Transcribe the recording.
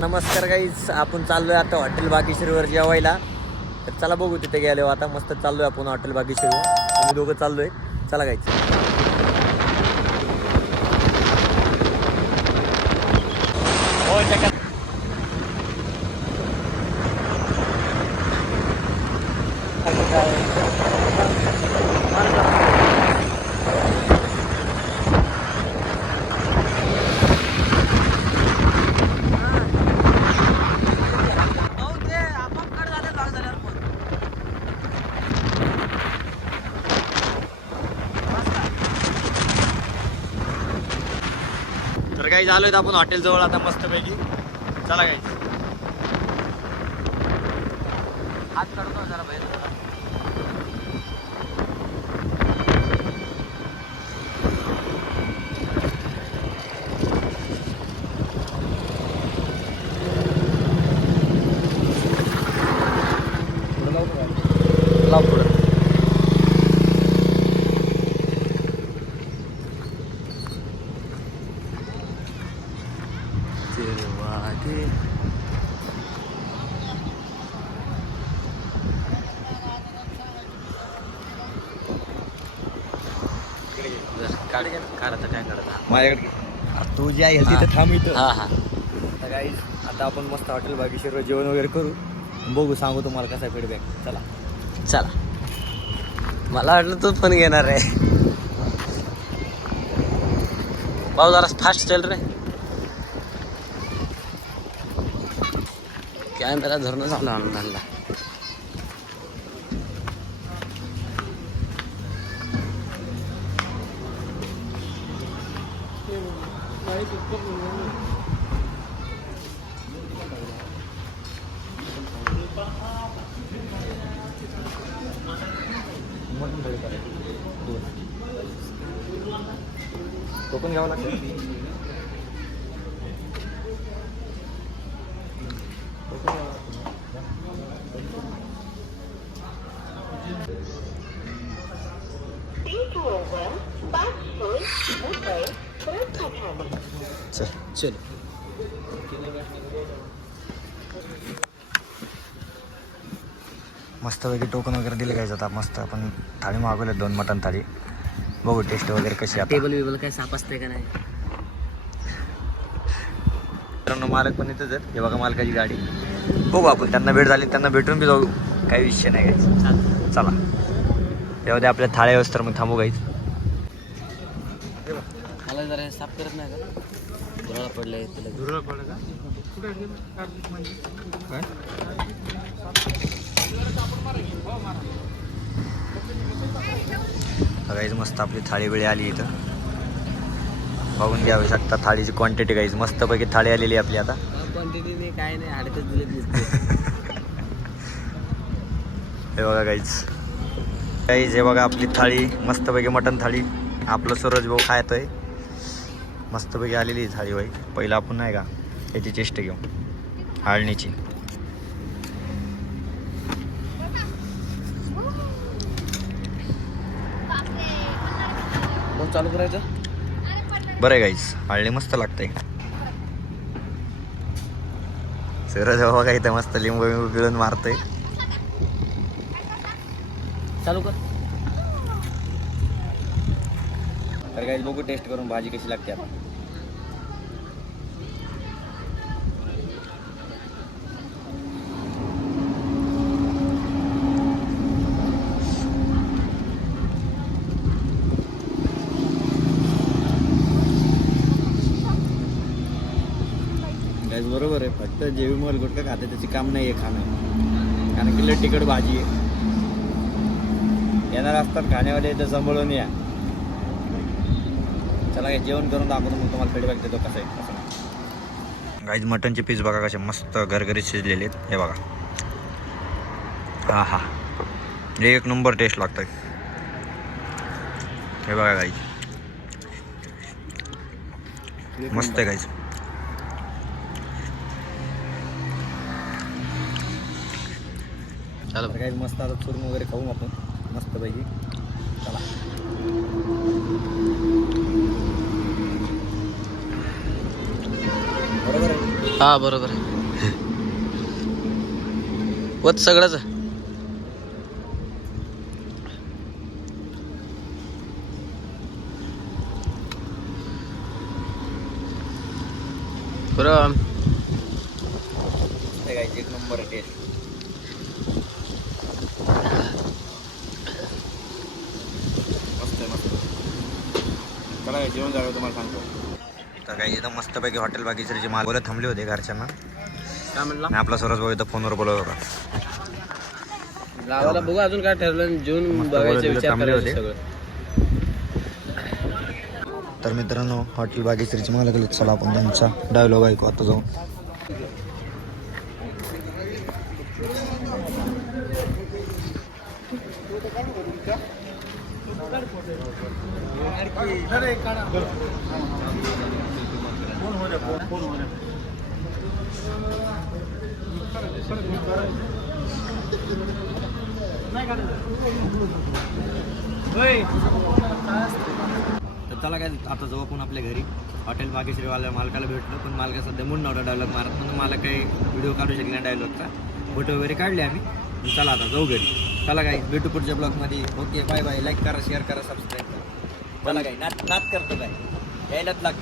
नमस्कार गाईज, आपण चाललोय आता हॉटेल बागेश्वरीवर जेवायला. तर चला बघू तिथे गेलो. आता मस्त चाललोय आपण हॉटेल बागेश्वरीवर. आम्ही दोघं चाललोय. चला गाईज. तर काही झालोय आपण हॉटेल जवळ आता मस्त पैकी. चला काही हात काढतो जरा बाहेर. लाव पुढं. माझ्याकडे तू जी आहे तिथे थांब इथं. हा हा. आता गाईज आता आपण मस्त हॉटेल बागेश्वरवर जेवण वगैरे करू. बघू, सांगू तुम्हाला कसा फीडबॅक. चला चला. मला वाटलं तू पण घेणार आहे. भाऊ जरा फास्ट चल रे. कॅमेरा धरून झाला आनंदाला. तो पण घ्यावं लागतं. चल चल. मस्तपैकी टोकन वगैरे दिले काय जातात. मस्त आपण थाळी मागवले 2 मटण थाळी. बघू टेस्ट वगैरे कशी आहे. टेबल बिबल काय साप असते का नाही. मालक पण इथंच आहेत. हे बघा मालकाची गाडी. बघू आपण त्यांना भेट झाली त्यांना भेटून बी जाऊ. काही विषय नाही काय. चला तेव्हा आपल्या थाळ्या व्यवस्था तर मग थांबू गाईच. मला जरा साफ करत नाही का. धुराळा पडलाय. धुराळा पडला का. गाईज मस्त आपली थाळी वेळी आली इथं. बघून घ्यावी शकता थाळीची क्वांटिटी. गाईज मस्त पैकी थाळी आलेली आपली. आता क्वांटिटी काय नाही, हाडतच हे बघा गाईज. गाईज हे बघा आपली थाळी मस्तपैकी मटण थाळी. आपलं सूरज भाऊ खायतोय. मस्तपैकी आलेली थाळी बाई. पहिला आपण नाही का याची चेष्ट घेऊ आळणीची. चालू करायचं बरं आहे गाईस. आळणी मस्त लागतंय. सूरज भाऊ बघा इथं मस्त लिंबू बिंबू पिळून मारतोय. चालू कर. तर गाईस बघू टेस्ट करून भाजी कशी लागते आता. गाईस बरोबर आहे. फक्त जेवी मोबाईल गुटखा खाते त्याची काम नाही आहे खाणं. कारण की लय तिखट भाजी आहे. येणार असतात खाण्यावाले तर सांभाळून या. चला काय जेवण करून दाखवतो मग तुम्हाला फीडबॅक देतो कसं आहे कसं नाही. गाईज मटनचे पीस बघा कसे मस्त घरघरी शिजलेले आहेत. हे बघा. हा हा एक नंबर टेस्ट लागतंय. हे बघा गाईज मस्त आहे गाईज. चला गाईज मस्त आता चुरून वगैरे खाऊ आपण मस्तपैकी. चला बरोबर आहे. हा बरोबर आहे. वत सगळंच बरं. एक नंबर टेस्ट. मस्त आहे मस्त. चला जेवण झालं तुम्हाला सांगतो. तर काही इथं मस्तपैकी हॉटेल बागेश्वरीचे माल बोलत थांबले होते घरच्यांना. काय म्हणला आणि आपला सरस भाऊ इथं फोनवर बोलत होता. लावायला बघू अजून काय ठरलं जेवण मस्त बघायचे बोलत विचार थांबले करायचे होते. सगळं. तर मित्रांनो हॉटेल बागेश्वरीचे मालक आले. चला आपण त्यांचा डायलॉग ऐकू आता जाऊन. तर चला काय आता जाऊ आपण आपल्या घरी. हॉटेल बागेश्वरीवाल्या मालकाला भेटलो पण मालका सध्या म्हणून नव्हता डायलॉग मारत म्हणून मला काही व्हिडिओ काढू शकले नाही डायलॉगचा. फोटो वगैरे काढले आम्ही. चला आता जाऊ घरी. चला काय भेटू पुढच्या ब्लॉगमध्ये. Okay bye bye. लाईक करा शेअर करा सबस्क्राईब करा. चला काय नात करतो काय यायलाच लागतं.